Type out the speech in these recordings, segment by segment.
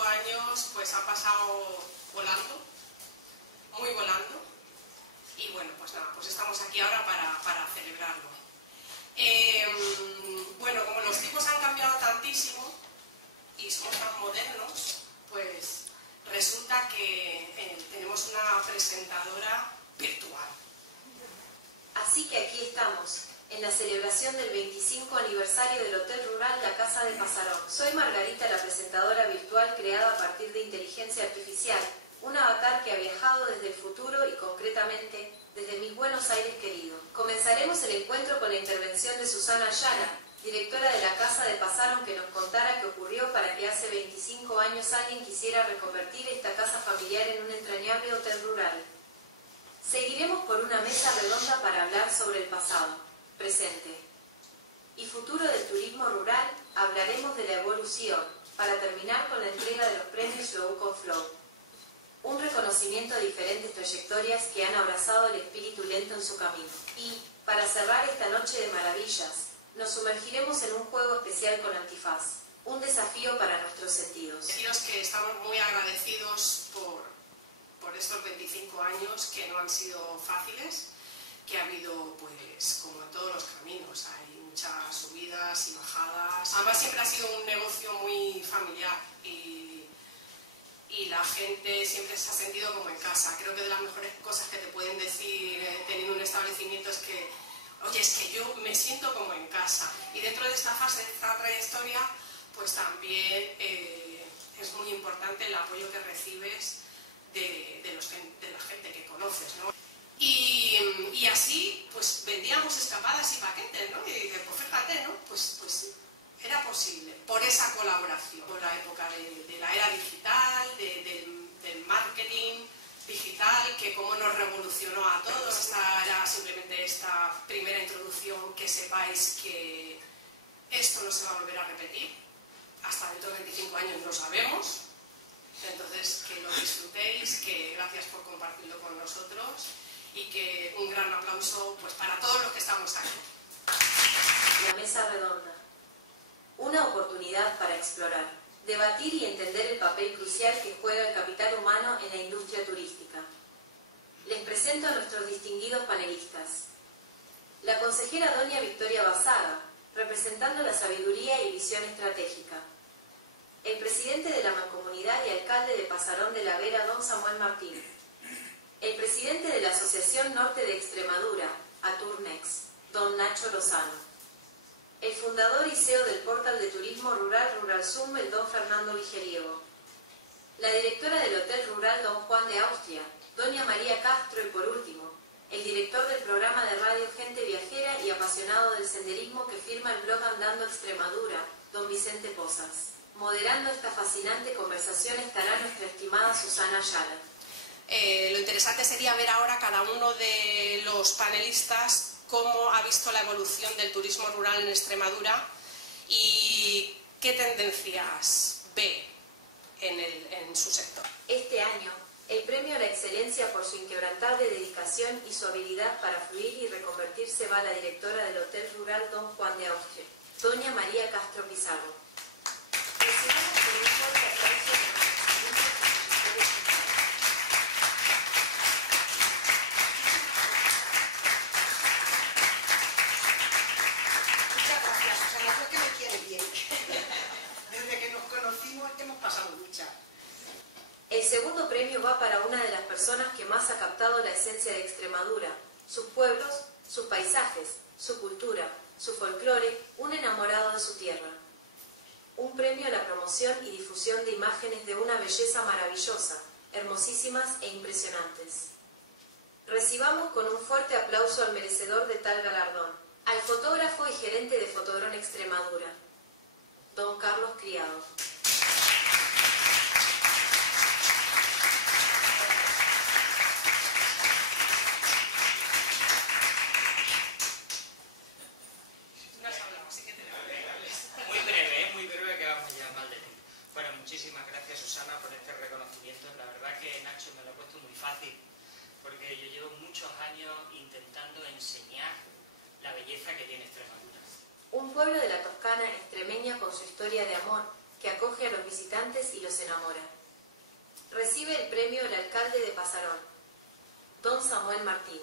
25 años pues ha pasado volando, muy volando, y bueno, pues nada, pues estamos aquí ahora para celebrarlo. Bueno, como los tiempos han cambiado tantísimo y somos tan modernos, pues resulta que tenemos una presentadora virtual. Así que aquí estamos, en la celebración del 25 aniversario del Hotel Rural La Casa de Pasarón. Soy Margarita, la presentadora virtual creada a partir de inteligencia artificial, un avatar que ha viajado desde el futuro y concretamente desde mis Buenos Aires querido. Comenzaremos el encuentro con la intervención de Susana Ayala, directora de la Casa de Pasarón, que nos contara qué ocurrió para que hace 25 años alguien quisiera reconvertir esta casa familiar en un entrañable hotel rural. Seguiremos por una mesa redonda para hablar sobre el pasado, presente y futuro del turismo rural. Hablaremos de la evolución, para terminar con la entrega de los premios Low con Flow. Un reconocimiento a diferentes trayectorias que han abrazado el espíritu lento en su camino. Y, para cerrar esta noche de maravillas, nos sumergiremos en un juego especial con Antifaz, un desafío para nuestros sentidos. Deciros que estamos muy agradecidos por estos 25 años que no han sido fáciles, que ha habido, pues, como en todos los caminos, hay muchas subidas y bajadas. Además, siempre ha sido un negocio muy familiar y la gente siempre se ha sentido como en casa. Creo que de las mejores cosas que te pueden decir teniendo un establecimiento es que, oye, es que yo me siento como en casa. Y dentro de esta fase, de esta trayectoria, pues también es muy importante el apoyo que recibes de la gente que conoces, ¿no? Y así, pues vendíamos escapadas y paquetes, ¿no? Y dices, pues fíjate, ¿no? Pues era posible, por esa colaboración, por la época de la era digital, del marketing digital, que como nos revolucionó a todos. Esta era simplemente esta primera introducción, que sepáis que esto no se va a volver a repetir, hasta dentro de 25 años no sabemos. Entonces, que lo disfrutéis, que gracias por compartirlo con nosotros y que un gran aplauso, pues, para todos los que estamos aquí. La mesa redonda. Una oportunidad para explorar, debatir y entender el papel crucial que juega el capital humano en la industria turística. Les presento a nuestros distinguidos panelistas. La consejera doña Victoria Basaga, representando la sabiduría y visión estratégica. El presidente de la Mancomunidad y alcalde de Pasarón de la Vera, don Samuel Martín. El presidente de la Asociación Norte de Extremadura, Aturnex, don Nacho Lozano. El fundador y CEO del portal de turismo rural Ruralsum, el don Fernando Vigeriego. La directora del Hotel Rural Don Juan de Austria, doña María Castro. Y por último, el director del programa de radio Gente Viajera y apasionado del senderismo que firma el blog Andando Extremadura, don Vicente Pozas. Moderando esta fascinante conversación estará nuestra estimada Susana Ayala. Lo interesante sería ver ahora cada uno de los panelistas cómo ha visto la evolución del turismo rural en Extremadura y qué tendencias ve en su sector. Este año, el premio a la excelencia por su inquebrantable dedicación y su habilidad para fluir y reconvertirse va a la directora del Hotel Rural Don Juan de Austria, doña María Castro Pizarro. Recibamos con un fuerte aplauso el reconocimiento. Muchas gracias, Susana, creo que me quiere bien. Desde que nos conocimos hemos pasado lucha. El segundo premio va para una de las personas que más ha captado la esencia de Extremadura, sus pueblos, sus paisajes, su cultura, su folclore, un enamorado de su tierra. Un premio a la promoción y difusión de imágenes de una belleza maravillosa, hermosísimas e impresionantes. Recibamos con un fuerte aplauso al merecedor de tal galardón, al fotógrafo y gerente de Fotodrón Extremadura, don Carlos Criado. Muy breve, que vamos ya mal de tiempo. Bueno, muchísimas gracias, Susana, por este reconocimiento. La verdad que Nacho me lo ha puesto muy fácil, porque yo llevo muchos años intentando enseñar la belleza que tiene Extremadura. Un pueblo de la Toscana extremeña con su historia de amor, que acoge a los visitantes y los enamora. Recibe el premio el alcalde de Pasarón, don Samuel Martín.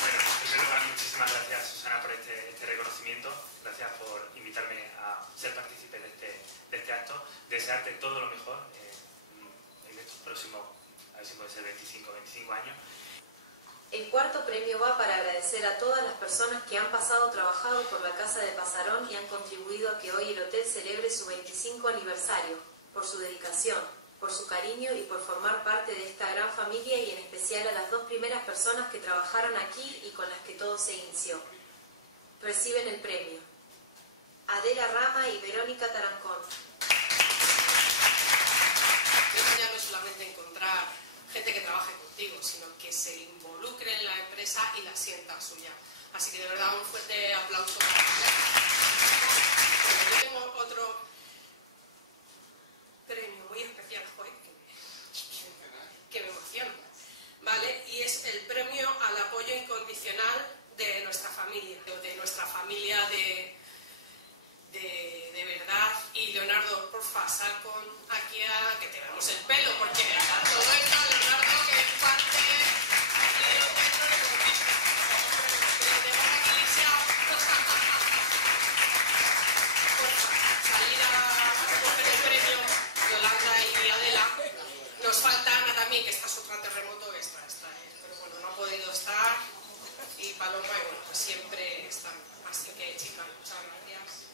Bueno, en primer lugar, muchísimas gracias, Susana, por este reconocimiento. Gracias por invitarme a ser partícipe de este acto. Desearte todo lo mejor en estos próximos, a ver si puede ser 25 años. El cuarto premio va para agradecer a todas las personas que han pasado trabajado por la Casa de Pasarón y han contribuido a que hoy el hotel celebre su 25 aniversario, por su dedicación, por su cariño y por formar parte de esta gran familia, y en especial a las dos primeras personas que trabajaron aquí y con las que todo se inició. Reciben el premio Adela Rama y Verónica Tarancón. Eso ya no es solamente encontrar gente que trabaje contigo, sino que se involucre en la empresa y la sienta suya. Así que de verdad un fuerte aplauso para ella. Yo tengo otro premio muy especial, joder, que me emociona, ¿vale? Y es el premio al apoyo incondicional de nuestra familia, de verdad. Y Leonardo, porfa, sal con aquí a que te veamos el pelo, porque a todo esto, Leonardo, que es parte aquí de Pedro de Conquista. Pero te van aquí lisiado. Porfa, salir a recoger el premio, Yolanda y Adela. Nos falta Ana también, que está su terremoto, que está, pero bueno, no ha podido estar. Y Paloma, y bueno, pues siempre están. Así que, chicas, muchas gracias.